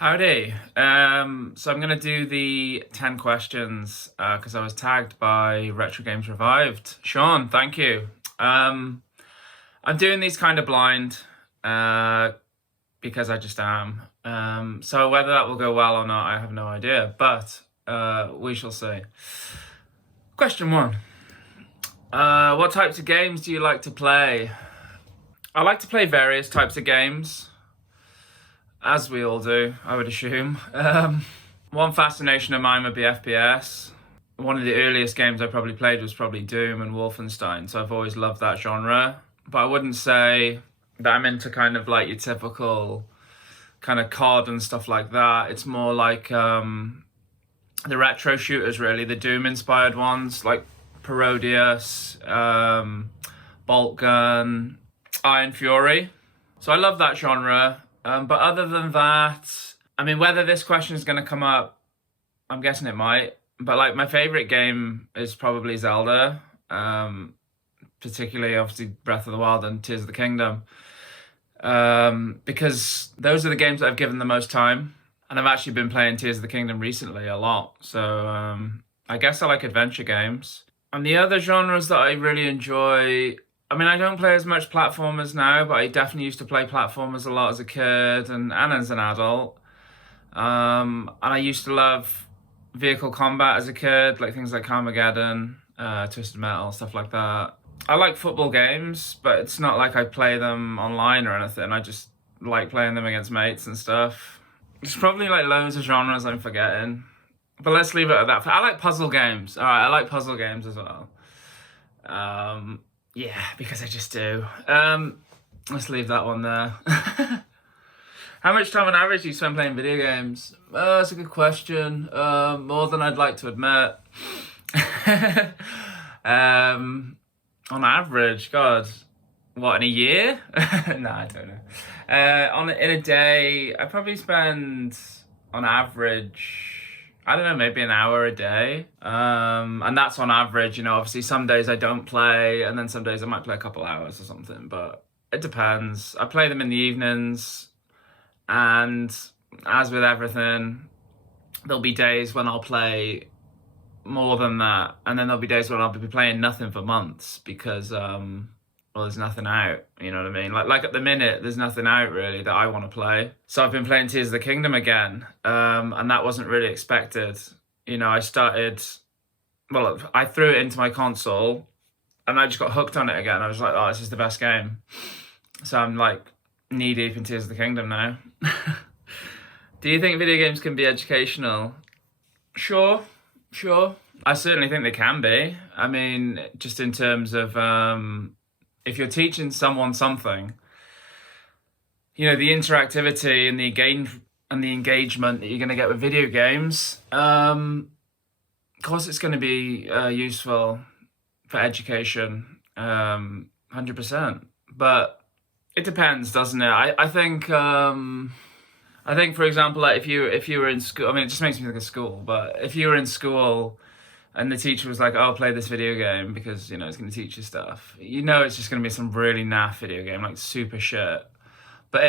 Howdy. So I'm going to do the 10 questions because I was tagged by Retro Games Revived. Sean, thank you. I'm doing these kind of blind because I just am. So whether that will go well or not, I have no idea, but we shall see. Question one. What types of games do you like to play? I like to play various types of games. As we all do, I would assume. One fascination of mine would be FPS. One of the earliest games I probably played was probably Doom and Wolfenstein, so I've always loved that genre. But I wouldn't say that I'm into kind of like your typical kind of COD and stuff like that. It's more like the retro shooters, really, the Doom-inspired ones, like Parodius, Bolt Gun, Iron Fury. So I love that genre. But other than that, I mean, whether this question is going to come up, I'm guessing it might. But like my favorite game is probably Zelda, particularly obviously Breath of the Wild and Tears of the Kingdom, because those are the games that I've given the most time. And I've actually been playing Tears of the Kingdom recently a lot. So I guess I like adventure games. And the other genres that I really enjoy, I mean, I don't play as much platformers now, but I definitely used to play platformers a lot as a kid and as an adult. And I used to love vehicle combat as a kid, like things like Carmageddon, Twisted Metal, stuff like that. I like football games, but it's not like I play them online or anything. I just like playing them against mates and stuff. There's probably like loads of genres I'm forgetting. But let's leave it at that. I like puzzle games. All right, I like puzzle games as well. Yeah, because I just do. Let's leave that one there. How much time on average do you spend playing video games? That's a good question. More than I'd like to admit. On average, God, what, in a year? No, I don't know. In a day, I probably spend on average, I don't know, maybe an hour a day. And that's on average, you know, obviously some days I don't play, and then some days I might play a couple hours or something, but it depends. I play them in the evenings, and as with everything, there'll be days when I'll play more than that, and then there'll be days when I'll be playing nothing for months because, well, there's nothing out, you know what I mean? Like at the minute, there's nothing out really that I want to play. So I've been playing Tears of the Kingdom again, and that wasn't really expected. You know, I threw it into my console, and I just got hooked on it again. I was like, oh, this is the best game. So I'm like knee deep in Tears of the Kingdom now. Do you think video games can be educational? Sure. I certainly think they can be. I mean, just in terms of, if you're teaching someone something, you know, the interactivity and the engagement that you're going to get with video games, of course it's going to be useful for education, 100%. But it depends, doesn't it? I think, for example, like if you were in school, I mean, it just makes me think of school, but if you were in school and the teacher was like, oh, play this video game because, you know, it's going to teach you stuff, you know, it's just going to be some really naff video game, like super shit. But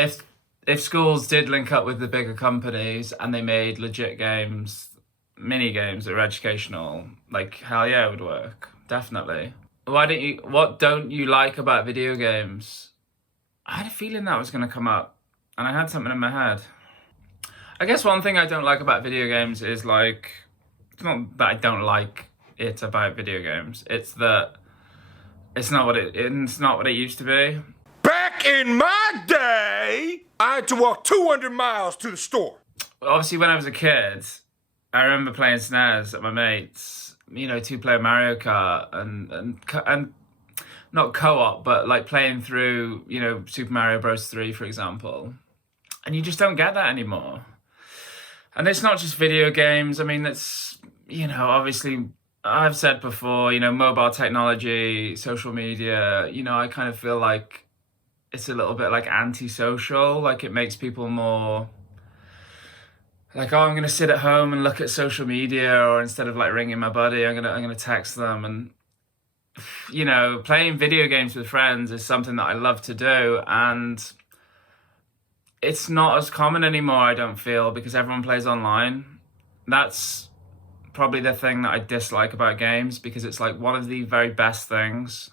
if schools did link up with the bigger companies and they made legit games, mini games that are educational, like, hell yeah, it would work. Definitely. What don't you like about video games? I had a feeling that was going to come up, and I had something in my head. I guess one thing I don't like about video games is, like, it's not that I don't like it about video games. It's that it's not what it used to be. Back in my day, I had to walk 200 miles to the store. Obviously, when I was a kid, I remember playing SNES at my mates. You know, two-player Mario Kart and not co-op, but like playing through, you know, Super Mario Bros. 3, for example. And you just don't get that anymore. And it's not just video games. I mean, it's, you know, obviously, I've said before, you know, mobile technology, social media, you know, I kind of feel like it's a little bit like antisocial. Like it makes people more like, oh, I'm going to sit at home and look at social media, or instead of like ringing my buddy, I'm going to text them. And, you know, playing video games with friends is something that I love to do. And it's not as common anymore, I don't feel, because everyone plays online. That's probably the thing that I dislike about games, because it's like one of the very best things.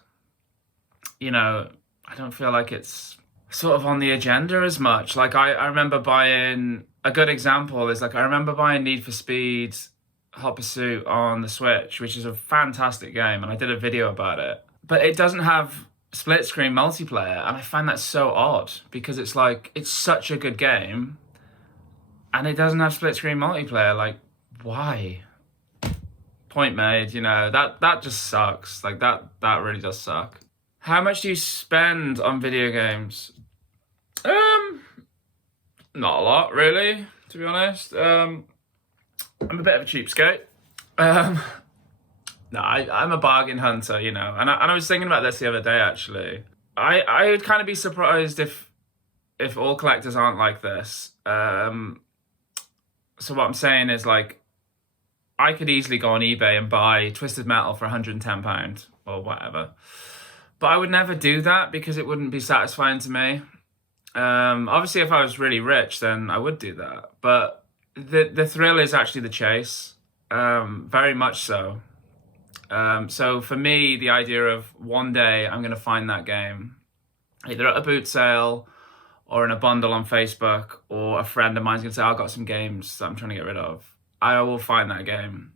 You know, I don't feel like it's sort of on the agenda as much. Like I remember buying, a good example is like I remember buying Need for Speed Hot Pursuit on the Switch, which is a fantastic game, and I did a video about it. But it doesn't have split screen multiplayer, and I find that so odd, because it's like it's such a good game and it doesn't have split screen multiplayer. Like, why? Point made, you know, that just sucks. Like that really does suck. How much do you spend on video games? Not a lot, really, to be honest. I'm a bit of a cheapskate. No, I'm a bargain hunter, you know. And I was thinking about this the other day, actually. I would kind of be surprised if all collectors aren't like this. So what I'm saying is, like, I could easily go on eBay and buy Twisted Metal for £110 or whatever. But I would never do that because it wouldn't be satisfying to me. Obviously, if I was really rich, then I would do that. But the thrill is actually the chase, very much so. So for me, the idea of one day I'm going to find that game, either at a boot sale or in a bundle on Facebook, or a friend of mine's going to say, I've got some games that I'm trying to get rid of. I will find that game.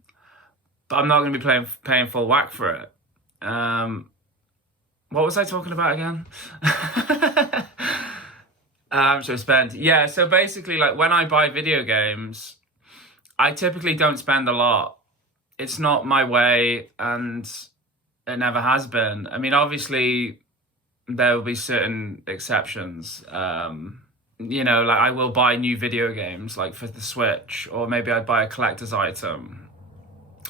But I'm not going to be paying full whack for it. What was I talking about again? So spend. Yeah, so basically, like, when I buy video games, I typically don't spend a lot. It's not my way, and it never has been. I mean, obviously, there will be certain exceptions. You know, like I will buy new video games, like for the Switch, or maybe I'd buy a collector's item.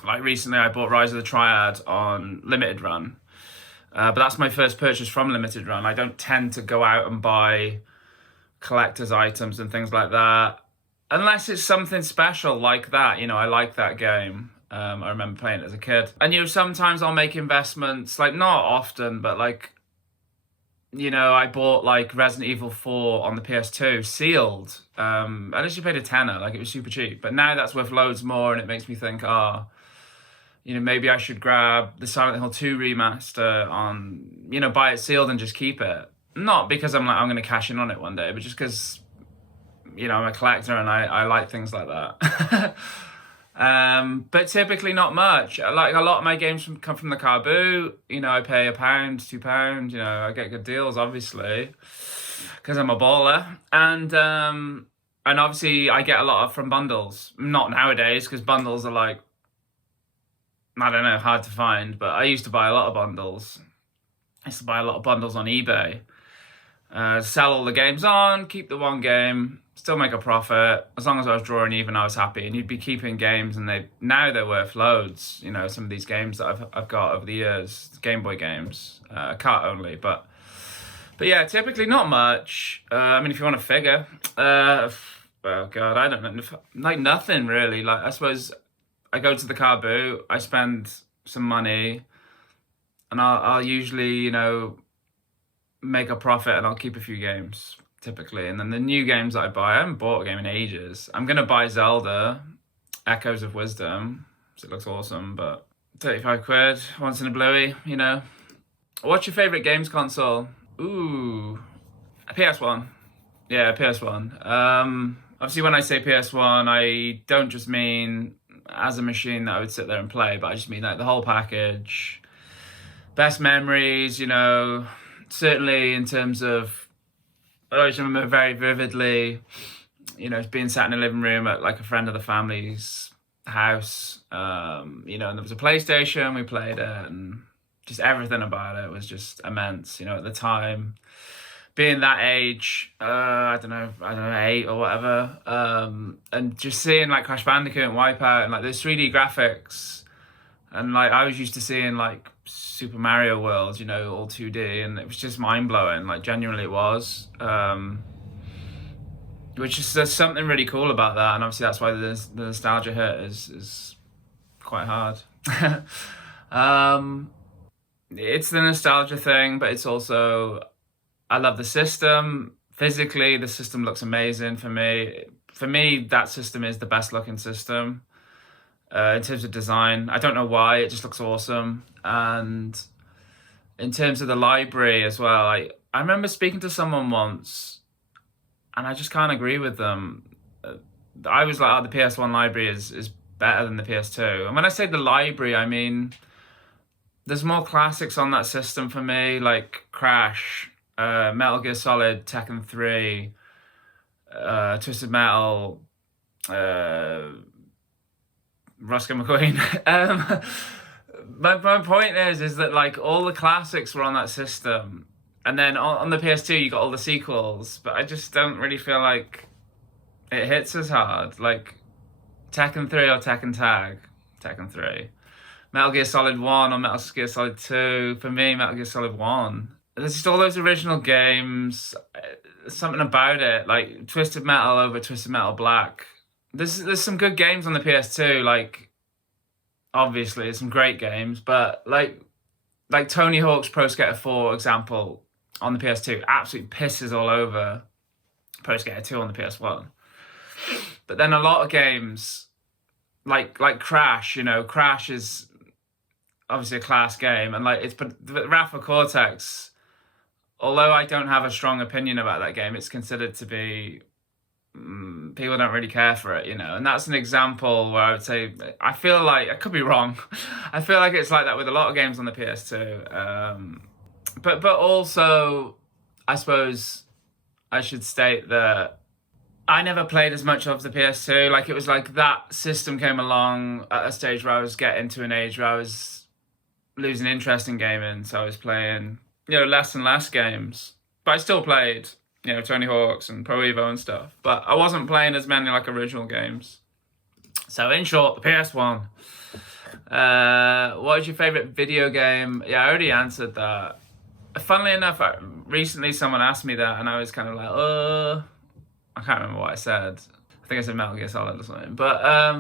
Like recently, I bought Rise of the Triad on Limited Run. But that's my first purchase from Limited Run. I don't tend to go out and buy collector's items and things like that, unless it's something special like that. You know, I like that game. I remember playing it as a kid. And, you know, sometimes I'll make investments, like not often, but like, you know, I bought like Resident Evil 4 on the PS2 sealed. I literally paid a tenner, like it was super cheap. But now that's worth loads more, and it makes me think, you know, maybe I should grab the Silent Hill 2 remaster on, you know, buy it sealed and just keep it. Not because I'm going to cash in on it one day, but just because, you know, I'm a collector and I like things like that. But typically not much. Like a lot of my games come from the car boot. You know, I pay £1, £2. You know, I get good deals, obviously, because I'm a baller. And obviously I get a lot from bundles. Not nowadays, because bundles are like, I don't know, hard to find. But I used to buy a lot of bundles. I used to buy a lot of bundles on eBay. Sell all the games on, keep the one game, still make a profit. As long as I was drawing even, I was happy. And you'd be keeping games, and now they're worth loads. You know, some of these games that I've got over the years, Game Boy games, cart only. But yeah, typically not much. I mean, if you want to figure, oh God, I don't know, like nothing really. Like I suppose I go to the car boot, I spend some money, and I'll usually, you know, make a profit, and I'll keep a few games typically. And then the new games that I buy, I haven't bought a game in ages. I'm gonna buy Zelda Echoes of Wisdom, because it looks awesome, but 35 quid once in a bluey, you know. What's your favorite games console? Ooh, a PS1. Yeah, PS1. Obviously when I say PS1, I don't just mean as a machine that I would sit there and play, but I just mean like the whole package. Best memories, you know, certainly in terms of, I always remember very vividly, you know, being sat in a living room at like a friend of the family's house, you know, and there was a PlayStation, we played it, and just everything about it was just immense, you know, at the time. Being that age, I don't know, 8 or whatever, and just seeing like Crash Bandicoot and Wipeout and like those 3D graphics, and like I was used to seeing like Super Mario World, you know, all 2D, and it was just mind-blowing, like genuinely it was. Which is, there's something really cool about that, and obviously that's why the nostalgia hit is quite hard. It's the nostalgia thing, but it's also, I love the system. Physically, the system looks amazing for me. For me, that system is the best looking system in terms of design. I don't know why, it just looks awesome. And in terms of the library as well, I remember speaking to someone once, and I just can't agree with them. I was like, oh, the PS1 library is better than the PS2. And when I say the library, I mean, there's more classics on that system for me, like Crash, Metal Gear Solid, Tekken 3, Twisted Metal, Roscoe McQueen. My point is that like all the classics were on that system, and then on the PS2 you got all the sequels, but I just don't really feel like it hits as hard. Like Tekken 3 or Tekken Tag, Tekken 3. Metal Gear Solid 1 or Metal Gear Solid 2. For me, Metal Gear Solid 1. There's just all those original games. Something about it, like Twisted Metal over Twisted Metal Black. There's some good games on the PS2, like obviously there's some great games, but like Tony Hawk's Pro Skater 4 example on the PS2 absolutely pisses all over Pro Skater 2 on the PS1. But then a lot of games like Crash, Crash is obviously a class game, and like but Wrath of Cortex, although I don't have a strong opinion about that game, it's considered to be people don't really care for it, and that's an example where I would say I feel like I could be wrong. I feel like it's like that with a lot of games on the PS2, but also I suppose I should state that I never played as much of the PS2. Like it was like that system came along at a stage where I was getting to an age where I was losing interest in gaming, so I was playing less and less games, but I still played Tony Hawk's and Pro Evo and stuff, but I wasn't playing as many like original games. So in short, the PS1. What is your favorite video game? Yeah, I already answered that. Funnily enough, recently someone asked me that, and I was kind of like, I can't remember what I said. I think I said Metal Gear Solid or something. But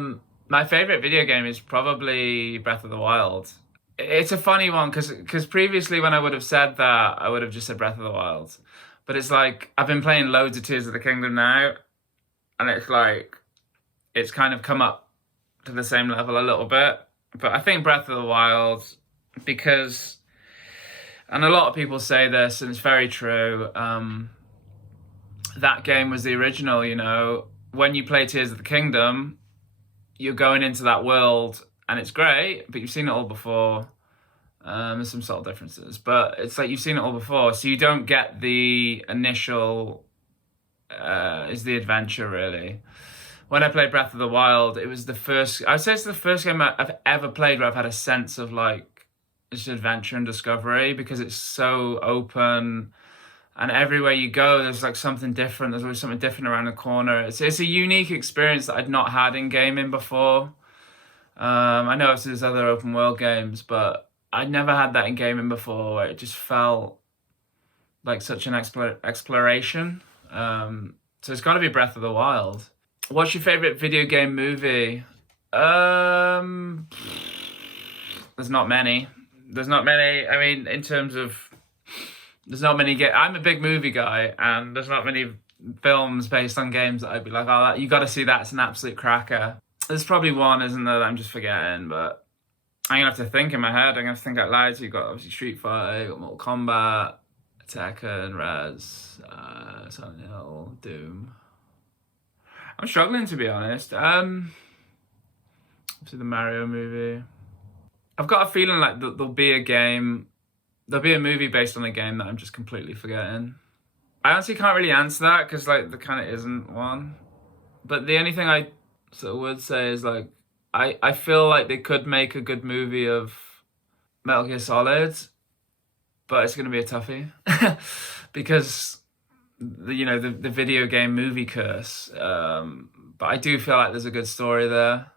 my favorite video game is probably Breath of the Wild. It's a funny one because previously when I would have said that, I would have just said Breath of the Wild. But it's like, I've been playing loads of Tears of the Kingdom now, and it's like, it's kind of come up to the same level a little bit. But I think Breath of the Wild, because, and a lot of people say this, and it's very true, that game was the original, When you play Tears of the Kingdom, you're going into that world, and it's great, but you've seen it all before. There's some subtle differences, but it's like you've seen it all before, so you don't get the initial is the adventure really. When I played Breath of the Wild, it was the first, I'd say it's the first game I've ever played where I've had a sense of like just adventure and discovery, because it's so open, and everywhere you go there's like something different. There's always something different around the corner. It's a unique experience that I'd not had in gaming before. I know there's other open world games, but I'd never had that in gaming before, where it just felt like such an exploration. So it's got to be Breath of the Wild. What's your favorite video game movie? There's not many. I mean, in terms of, there's not many. I'm a big movie guy, and there's not many films based on games that I'd be like, oh, you got to see that. It's an absolute cracker. There's probably one, isn't there, that I'm just forgetting, but I'm going to have to think in my head. I'm going to think out loud. So you've got obviously Street Fighter, you've got Mortal Kombat, Tekken, Rez, Silent Hill, Doom. I'm struggling, to be honest. Obviously the Mario movie. I've got a feeling like there'll be a movie based on a game that I'm just completely forgetting. I honestly can't really answer that, because like there kind of isn't one. But the only thing I sort of would say is like, I feel like they could make a good movie of Metal Gear Solid, but it's going to be a toughie because the video game movie curse. But I do feel like there's a good story there,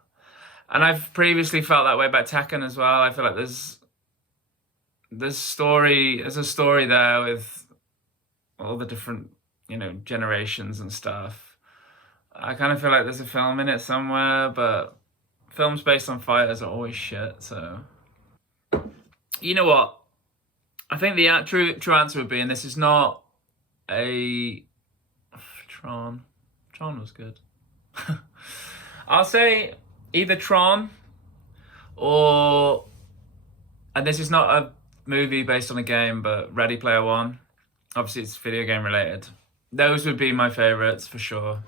and I've previously felt that way about Tekken as well. I feel like there's a story there with all the different generations and stuff. I kind of feel like there's a film in it somewhere, but films based on fighters are always shit, so. You know what? I think the true answer would be, and this is not a Tron. Tron was good. I'll say either Tron or, and this is not a movie based on a game, but Ready Player One. Obviously, it's video game related. Those would be my favourites for sure.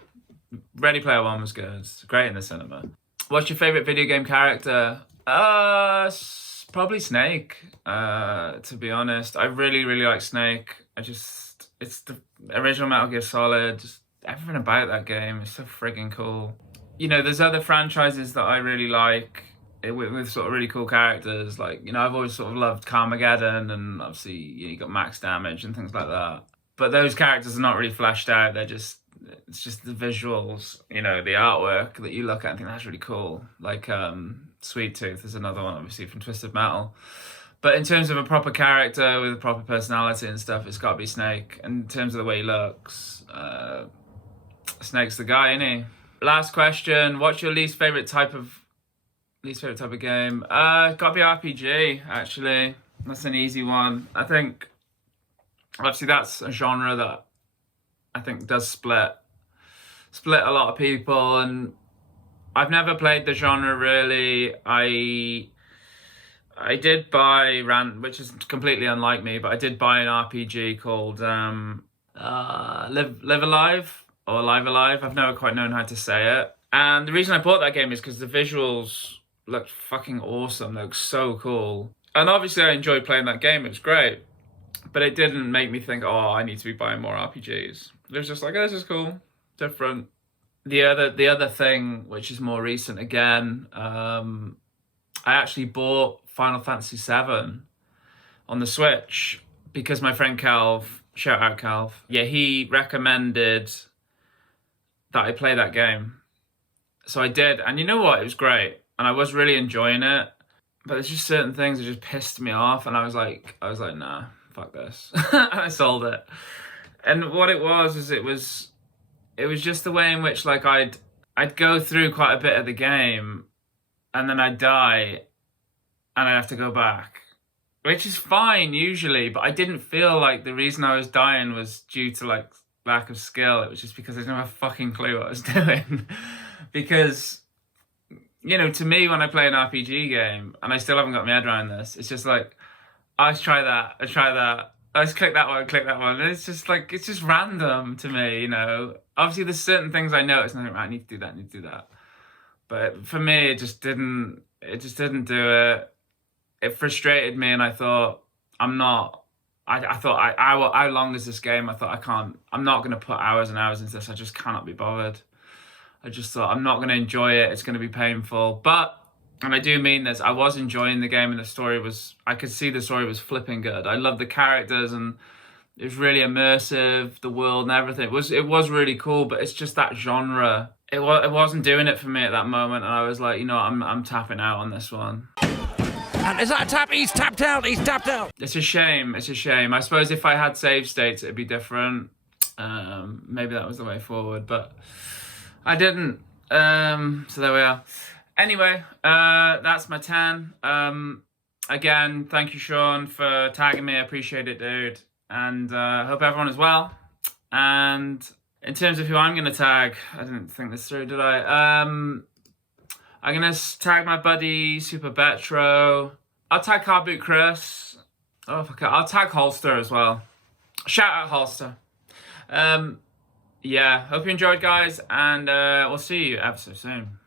Ready Player One was good. It's great in the cinema. What's your favourite video game character? Probably Snake, to be honest. I really, really like Snake. It's the original Metal Gear Solid. Just everything about that game is so friggin' cool. You know, there's other franchises that I really like with sort of really cool characters. Like, you know, I've always sort of loved Carmageddon, and obviously you got Max Damage and things like that. But those characters are not really fleshed out. It's just the visuals, you know, the artwork that you look at and think that's really cool. Like Sweet Tooth is another one, obviously, from Twisted Metal. But in terms of a proper character with a proper personality and stuff, it's got to be Snake. And in terms of the way he looks, Snake's the guy, isn't he? Last question: what's your least favorite type of game? Got to be RPG. Actually, that's an easy one. I think obviously that's a genre that I think does split a lot of people, and I've never played the genre really. I did buy which is completely unlike me, but I did buy an RPG called Live Alive or Live Alive. I've never quite known how to say it. And the reason I bought that game is because the visuals looked fucking awesome. They look so cool. And obviously I enjoyed playing that game. It was great. But it didn't make me think, oh, I need to be buying more RPGs. It was just like, oh, this is cool, different. The other thing, which is more recent again, I actually bought Final Fantasy VII on the Switch because my friend Calv, shout out Calv, yeah, he recommended that I play that game. So I did, and you know what? It was great, and I was really enjoying it. But there's just certain things that just pissed me off, and I was like, nah, fuck this. And I sold it. And what it was is it was just the way in which, like, I'd go through quite a bit of the game, and then I'd die, and I'd have to go back, which is fine usually, but I didn't feel like the reason I was dying was due to, like, lack of skill. It was just because I didn't have a fucking clue what I was doing. Because, you know, to me, when I play an RPG game, and I still haven't got my head around this, it's just like, let's try that, let's click that one, and it's just like, it's just random to me, you know. Obviously, there's certain things I notice, and I think, right, I need to do that. But for me, it just didn't do it. It frustrated me, and I thought, how long is this game? I thought, I'm not going to put hours and hours into this. I just cannot be bothered. I just thought, I'm not going to enjoy it. It's going to be painful. But, and I do mean this, I was enjoying the game, and I could see the story was flipping good. I loved the characters, and it was really immersive, the world and everything. It was really cool, but it's just that genre. It wasn't doing it for me at that moment, and I was like, you know, I'm tapping out on this one. And is that a tap? He's tapped out. It's a shame. I suppose if I had save states, it'd be different. Maybe that was the way forward, but I didn't. So there we are. Anyway, that's my 10. Again, thank you, Sean, for tagging me. I appreciate it, dude. And hope everyone is well. And in terms of who I'm going to tag, I didn't think this through, did I? I'm going to tag my buddy, Super Betro. I'll tag Car Boot Chris. Oh, fuck it. I'll tag Holster as well. Shout out Holster. Yeah, hope you enjoyed, guys. And we'll see you ever so soon.